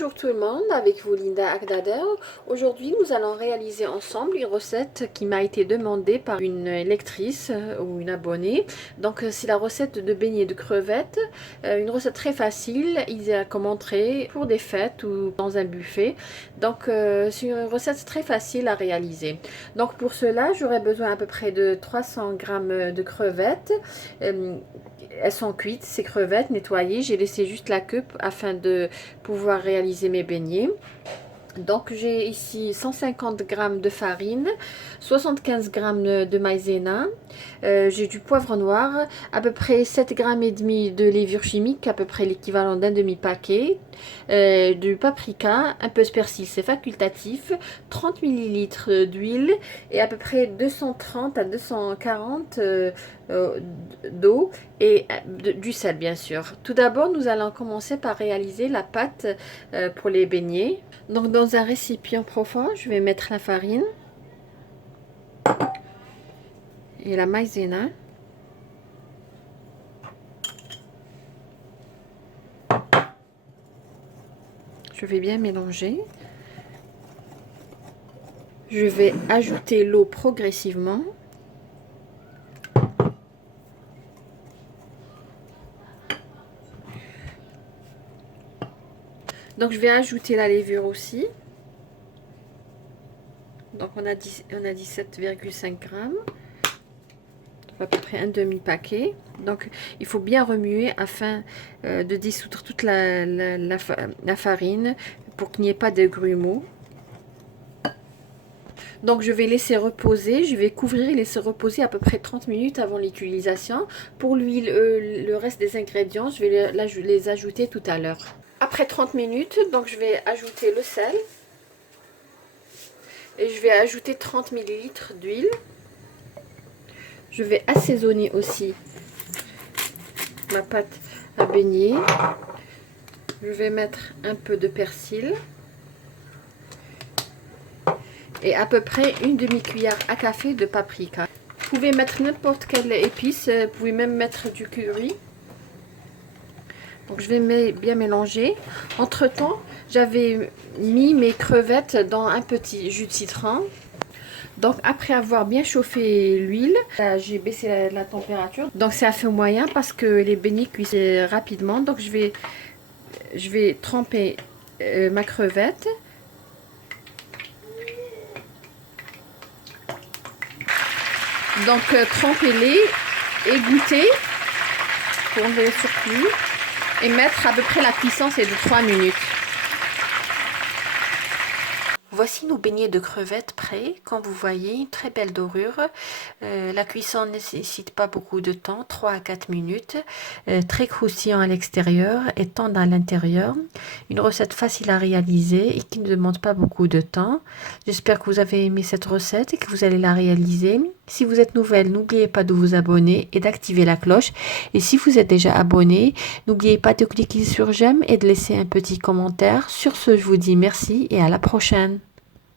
Bonjour tout le monde, avec vous Linda Agdader. Aujourd'hui nous allons réaliser ensemble une recette qui m'a été demandée par une lectrice ou une abonnée. Donc c'est la recette de beignets de crevettes, une recette très facile, idéale comme entrée pour des fêtes ou dans un buffet. Donc c'est une recette très facile à réaliser. Donc pour cela j'aurai besoin à peu près de 300 g de crevettes. Elles sont cuites, ces crevettes nettoyées. J'ai laissé juste la queue afin de pouvoir réaliser mes beignets. Donc j'ai ici 150 g de farine, 75 g de maïzena, j'ai du poivre noir, à peu près 7 g et demi de levure chimique, à peu près l'équivalent d'un demi-paquet, du paprika, un peu de persil, c'est facultatif, 30 ml d'huile et à peu près 230 à 240 d'eau et du sel bien sûr. Tout d'abord nous allons commencer par réaliser la pâte pour les beignets. Donc dans un récipient profond, je vais mettre la farine et la maïzena. Je vais bien mélanger. Je vais ajouter l'eau progressivement. Donc je vais ajouter la levure aussi. Donc on a 17,5 g, à peu près un demi-paquet. Donc il faut bien remuer afin de dissoudre toute la farine pour qu'il n'y ait pas de grumeaux. Donc je vais laisser reposer, je vais couvrir et laisser reposer à peu près 30 minutes avant l'utilisation. Pour l'huile, le reste des ingrédients, je vais les ajouter tout à l'heure. Après 30 minutes, donc je vais ajouter le sel. Et je vais ajouter 30 ml d'huile. Je vais assaisonner aussi ma pâte à beignets. Je vais mettre un peu de persil. Et à peu près une demi-cuillère à café de paprika. Vous pouvez mettre n'importe quelle épice, vous pouvez même mettre du curry. Donc je vais bien mélanger. Entre temps, j'avais mis mes crevettes dans un petit jus de citron. Donc après avoir bien chauffé l'huile, j'ai baissé la température. Donc c'est à feu moyen parce que les beignets cuisent rapidement. Donc je vais tremper ma crevette. Donc trempez-les, égouttez pour enlever le surplus et mettre à peu près la cuisson, c'est de 3 minutes. Voici nos beignets de crevettes prêts. Comme vous voyez, une très belle dorure. La cuisson ne nécessite pas beaucoup de temps, 3 à 4 minutes. Très croustillant à l'extérieur et tendre à l'intérieur. Une recette facile à réaliser et qui ne demande pas beaucoup de temps. J'espère que vous avez aimé cette recette et que vous allez la réaliser. Si vous êtes nouvelle, n'oubliez pas de vous abonner et d'activer la cloche. Et si vous êtes déjà abonné, n'oubliez pas de cliquer sur j'aime et de laisser un petit commentaire. Sur ce, je vous dis merci et à la prochaine.